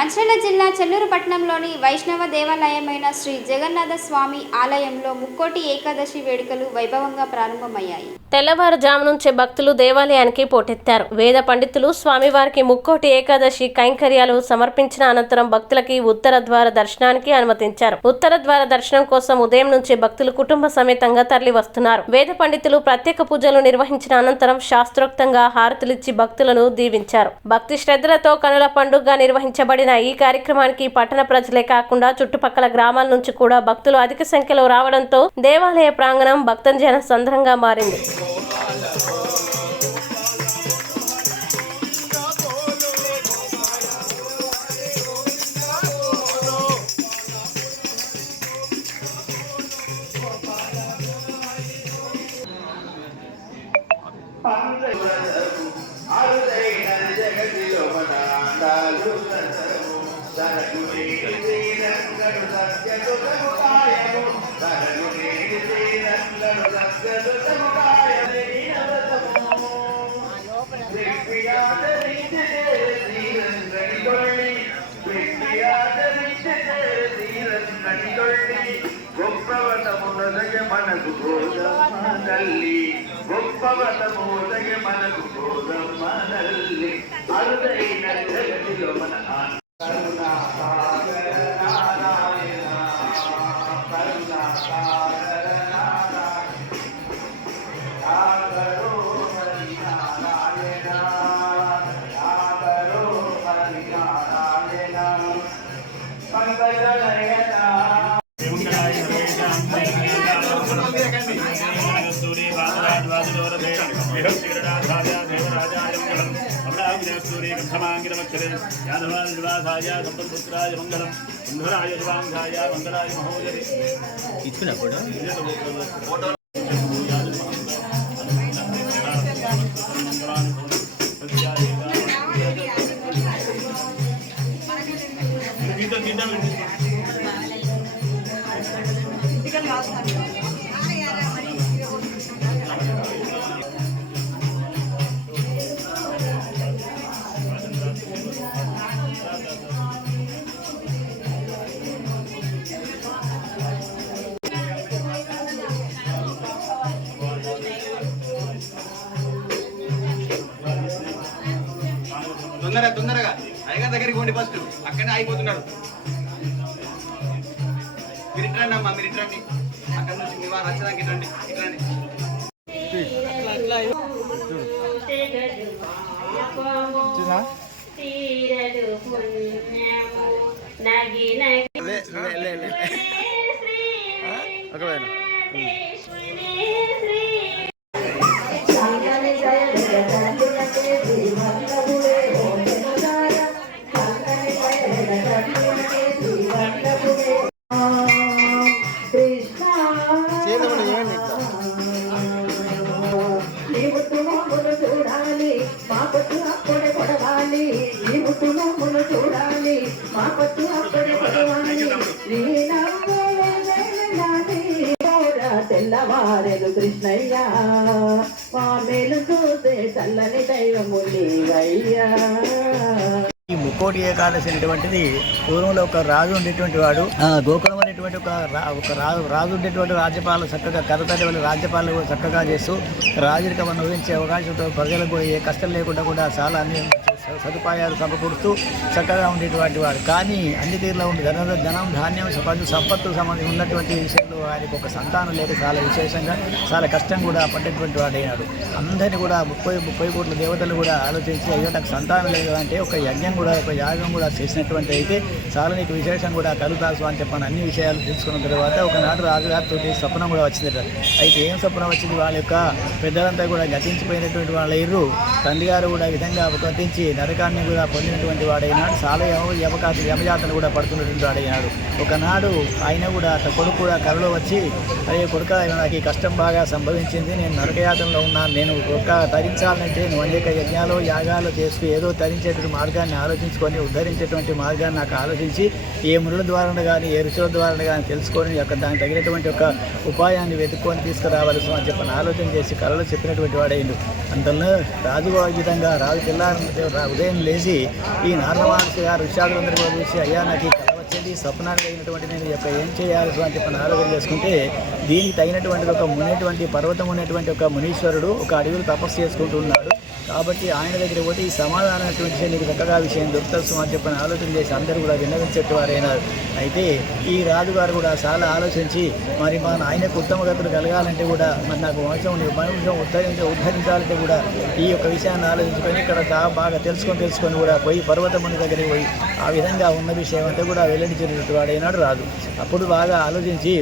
మంచిర్యాల జిల్లా చెల్లూరు పట్టణంలోని వైష్ణవ దేవాలయమైన శ్రీ జగన్నాథ స్వామి ఆలయంలో ముక్కోటి ఏకాదశి వేడుకలు వైభవంగా ప్రారంభమయ్యాయి. తెల్లవారుజాము నుంచే భక్తులు దేవాలయానికి పోటెత్తారు. వేద పండితులు స్వామివారికి ముక్కోటి ఏకాదశి కైంకర్యాలు సమర్పించిన అనంతరం భక్తులకి ఉత్తర ద్వార దర్శనానికి అనుమతించారు. ఉత్తర ద్వార దర్శనం కోసం ఉదయం నుంచే భక్తులు కుటుంబ సమేతంగా తరలి వస్తున్నారు. వేద పండితులు ప్రత్యేక పూజలు నిర్వహించిన అనంతరం శాస్త్రోక్తంగా హారతులిచ్చి భక్తులను దీవించారు. భక్తి శ్రద్ధలతో కనుల పండుగగా నిర్వహించబడిన ఈ కార్యక్రమానికి పట్టణ ప్రజలే కాకుండా చుట్టుపక్కల గ్రామాల నుంచి కూడా భక్తులు అధిక సంఖ్యలో రావడంతో దేవాలయ ప్రాంగణం భక్తజన సంద్రంగా మారింది. మనకు గోదమ్మ తల్లి గొప్పవతమోదయ మనకు గోదమ్మ తల్లి అరుదైన జగతిలో మన కరుణా సాగర నారాయణ కరుణా సాగర నారాయణ ఆగరో హరి నారాయణ ఆగరో హరి నారాయణ పంకజ నయన తొందరగా అయ్యగారి దగ్గరికి పోండి. ఫస్ట్ అక్కడనే అయిపోతున్నారు. మీరు ఇట్రండి అమ్మా, మీరు ఇట్రండి. అక్కడ నుంచి మీ వారు వచ్చేదానికి ఇట్రండి ఇట్రండి. చూడాలి మా పట్టు అప్పుడే పడవాలి, నీ ముట్టును చూడాలి మా పట్టు అప్పుడే పడవాలి, నీ తెల్లవారెలు కృష్ణయ్య మా మేలు చూసే చల్లని దైవము నీవయ్యా. ఈ ముక్కోటి ఏకాదశి అనేటువంటిది పూర్వంలో ఒక రాజు ఉండేటువంటి వాడు, గోకులం అనేటువంటి ఒక రాజు ఉండేటువంటి రాజ్యపాలన చక్కగా కథతడి రాజ్యపాలన చక్కగా చేస్తూ రాజరికం అనుభవించే అవకాశంతో ప్రజలకు ఏ కష్టం లేకుండా కూడా చాలా అన్ని సదుపాయాలు సమకూరుస్తూ చక్కగా ఉండేటువంటి వాడు. కానీ అన్ని తీరులో ఉండి ధనం ధాన్యం సంపత్తు సంబంధించి ఉన్నటువంటి విషయంలో ఆయనకు ఒక సంతానం లేక చాలా విశేషంగా చాలా కష్టం కూడా పడ్డటువంటి వాడు అయినాడు. అందరినీ కూడా 30 కోట్ల దేవతలు కూడా ఆలోచించి అయ్యో నాకు సంతానం లేదు అంటే ఒక యజ్ఞం కూడా ఒక యాగం కూడా చేసినటువంటి అయితే చాలా నీకు విశేషం కూడా కలుగుతాసు అని చెప్పని అన్ని విషయాలు తెలుసుకున్న తర్వాత ఒకనాడు రాజుగారితో స్వప్నం కూడా వచ్చిందట. అయితే ఏం స్వప్నం వచ్చింది, వాళ్ళ యొక్క పెద్దలంతా కూడా గతించిపోయినటువంటి వాళ్ళ ఇర్రు తండ్రి గారు కూడా ఈ విధంగా గతించి నరకాన్ని కూడా పొందినటువంటి వాడైనాడు. చాలా యమజాతలు కూడా పడుతున్నటువంటి వాడైనాడు. ఒకనాడు ఆయన కూడా కొడుకు కూడా కలలో వచ్చి అదే కొడుక నాకు ఈ కష్టం బాగా సంభవించింది, నేను నరకయాతనలో ఉన్నాను, నేను ఒక తరించాలంటే నువ్వు అనేక యజ్ఞాలు యాగాలు చేస్తూ ఏదో తరించేటువంటి మార్గాన్ని ఆలోచించుకొని ఉద్ధరించేటువంటి మార్గాన్ని నాకు ఆలోచించి ఏ మునుల ద్వారా కానీ ఏ రుచుల ద్వారా కానీ తెలుసుకొని దానికి తగినటువంటి ఒక ఉపాయాన్ని వెతుక్కొని తీసుకురావాల్సి అని చెప్పని ఆలోచన చేసి కళలో చెప్పినటువంటి వాడైండు. అందులో రాజు విధంగా రాజు ఉదయం లేచి ఈ నారద మహర్షి గారు ఋషాదులందరూ కూడా చూసి అయ్యా నాకు ఈ కళ వచ్చేది స్వప్నానికి తగినటువంటి నేను ఏం చేయాలి అని చెప్పి ఆలోచన చేసుకుంటే దీనికి తగినటువంటి ఒక మునేటువంటి పర్వతం ఉన్నటువంటి ఒక మునీశ్వరుడు ఒక అడవిలో తపస్సు చేసుకుంటూ ఉన్నాడు. కాబట్టి ఆయన దగ్గర పోతే ఈ సమాధానం అటువంటి నీకు చక్కగా విషయం దొరుకుతాం అని చెప్పని ఆలోచన చేసి అందరూ కూడా విన్నవించేవారైనారు. అయితే ఈ రాజుగారు కూడా చాలా ఆలోచించి మరి మన ఆయనకు ఉత్తమ గతులు కలగాలంటే కూడా మరి నాకు వంశం ఉద్ధరించాలంటే కూడా ఈ యొక్క విషయాన్ని ఆలోచించుకొని ఇక్కడ బాగా తెలుసుకొని కూడా పోయి పర్వతముని దగ్గరికి పోయి ఆ విధంగా ఉన్న విషయం అంతా కూడా వెల్లడించినటువంటి వాడైనాడు రాజు. అప్పుడు బాగా ఆలోచించి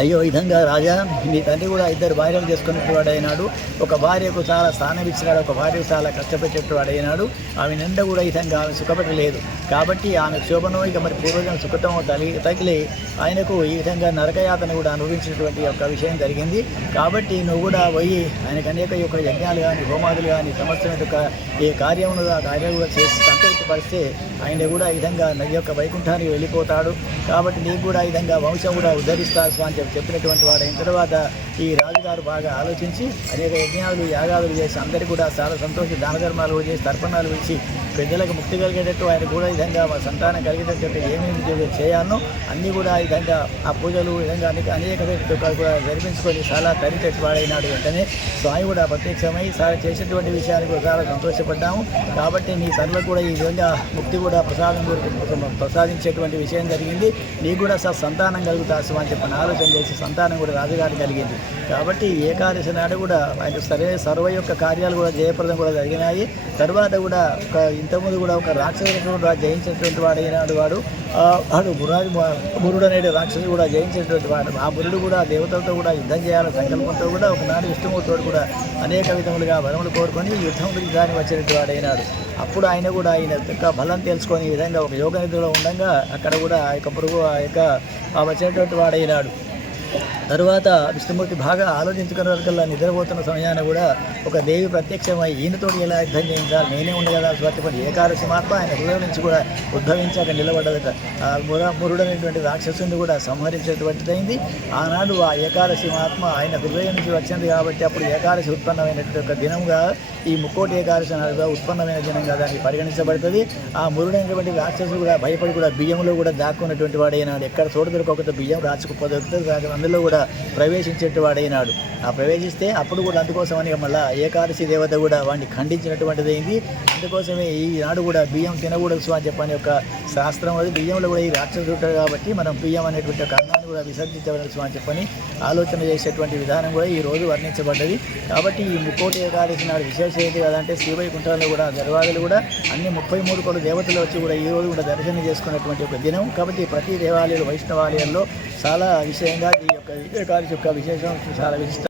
అయ్యో విధంగా రాజా నీ తండ్రి కూడా 2 భార్యలు చేసుకున్నటువంటి అయినాడు. ఒక భార్యకు చాలా స్థానం ఇచ్చినాడు, ఒక భార్యకు చాలా కష్టపెట్టేటువంటి అయినాడు. ఆమె నిండా కూడా ఈ విధంగా ఆమె సుఖపెట్టలేదు. కాబట్టి ఆమె శోభను ఇక మరి పూర్వజం సుఖతమో తగిలి ఆయనకు ఈ విధంగా నరకయాతను కూడా అనుభవించినటువంటి ఒక విషయం జరిగింది. కాబట్టి నువ్వు కూడా పోయి ఆయనకు అనేక యొక్క యజ్ఞాలు కానీ హోమాదులు కానీ సమస్తం యొక్క ఏ కార్యములు ఆ కార్యాలు కూడా చేసి సంతృప్తిపరిస్తే ఆయన కూడా ఈ విధంగా నది యొక్క వైకుంఠానికి వెళ్ళిపోతాడు. కాబట్టి నీకు కూడా ఈ విధంగా వంశం కూడా ఉద్ధరిస్తాను అని చెప్పినటువంటి వాడు అయిన తర్వాత ఈ రాజుగారు బాగా ఆలోచించి అనేక యజ్ఞాలు యాగాదులు చేసి అందరికీ కూడా చాలా సంతోషి దాన ధర్మాలు చేసి తర్పణాలు ఇచ్చి పెద్దలకు ముక్తి కలిగేటట్టు ఆయన కూడా ఈ విధంగా సంతానం కలిగేటట్టు ఏమేమి చేయాలనో అన్నీ కూడా ఈ విధంగా ఆ పూజలు ఈ విధంగా అనేక కూడా జరిపించుకొని చాలా తరిచెట్టు వాడైనాడు. వెంటనే స్వామి కూడా ప్రత్యక్షమై చాలా చేసేటువంటి విషయాన్ని కూడా చాలా సంతోషపడ్డాము. కాబట్టి నీ తల్లకు కూడా ఈ విధంగా ముక్తి కూడా ప్రసాదించేటువంటి విషయం జరిగింది. నీకు కూడా సంతానం కలుగుతాసు అని చెప్పిన ఆలోచన చేసి సంతానం కూడా రాజుగారికి కలిగింది. కాబట్టి ఏకాదశి నాడు కూడా ఆయన సర్వ యొక్క కార్యాలు కూడా జయప్రదం కూడా జరిగినాయి. తర్వాత కూడా ఇంతకుముందు కూడా ఒక రాక్షసుడు కూడా జయించినటువంటి వాడు అయినాడు. వాడు మురుడు అనే రాక్షసుడు కూడా జయించినటువంటి వాడు. ఆ మురుడు కూడా దేవతలతో కూడా యుద్ధం చేయాలని సంకల్పంతో కూడా ఒకనాడు విష్ణుమూర్తితో కూడా అనేక విధములుగా వరములు కోరుకొని యుద్ధానికి వచ్చినటువంటి వాడు అయినాడు. అప్పుడు ఆయన కూడా ఆయన యొక్క బలం తెలుసుకొని ఈ విధంగా ఒక యోగ నిధిలో ఉండగా అక్కడ కూడా ఆ యొక్క పురుగు ఆ యొక్క వచ్చినటువంటి వాడైనాడు. తరువాత విష్ణుమూర్తి బాగా ఆలోచించుకున్న వరకల్లా నిద్రపోతున్న సమయాన్ని కూడా ఒక దేవి ప్రత్యక్షమై ఈయనతో ఎలా యుద్ధం చేయించాలి నేనే ఉండగల స్వార్థపడి ఏకాదశి మాత్రం ఆయన హృదయం నుంచి కూడా ఉద్భవించాక నిలబడ్డదట. ఆ మురుడనేటువంటి రాక్షసుని కూడా సంహరించేటువంటిదైంది. ఆనాడు ఆ ఏకాదశి మహాత్మ ఆయన హృదయం నుంచి వచ్చింది కాబట్టి అప్పుడు ఏకాదశి ఉత్పన్నమైనటువంటి ఒక దినంగా ఈ ముక్కోటి ఏకాదశి నాడుగా ఉత్పన్నమైన దినంగా దానికి పరిగణించబడుతుంది. ఆ మురుడైనటువంటి రాక్షసుడు కూడా భయపడి కూడా బియ్యంలో కూడా దాక్కున్నటువంటి వాడైనాడు. ఎక్కడ చోటు దొరకకపోతే బియ్యం రాచుకుపోదొరుకుతుంది అందులో కూడా ప్రవేశించేటువంటి వాడైనాడు. ఆ ప్రవేశిస్తే అప్పుడు కూడా అందుకోసమని మళ్ళీ ఏకాదశి దేవత కూడా వాడిని ఖండించినటువంటిది అయింది. అందుకోసమే ఈనాడు కూడా బియ్యం తినకూడదు అని చెప్పని ఒక శాస్త్రం అది. బియ్యంలో కూడా ఈ రాక్షసుడు ఉంటాడు కాబట్టి మనం బియ్యం అనేటువంటి ఒక అన్నాన్ని కూడా విసర్జించవలసి అని చెప్పని ఆలోచన చేసేటువంటి విధానం కూడా ఈ రోజు వర్ణించబడ్డది. కాబట్టి ఈ ముక్కోటి ఏకాదశి నాడు విశేషం ఏంటి కదంటే శ్రీవైకుంఠంలో కూడా దర్వాజలు కూడా అన్ని 33 కోట్ల దేవతలు వచ్చి కూడా ఈ రోజు కూడా దర్శనం చేసుకున్నటువంటి ఒక దినం. కాబట్టి ప్రతి దేవాలయాలు వైష్ణవాలయాల్లో చాలా విషయంగా ఈ యొక్క ఏకాదశి యొక్క విశేషం చాలా విశిష్ట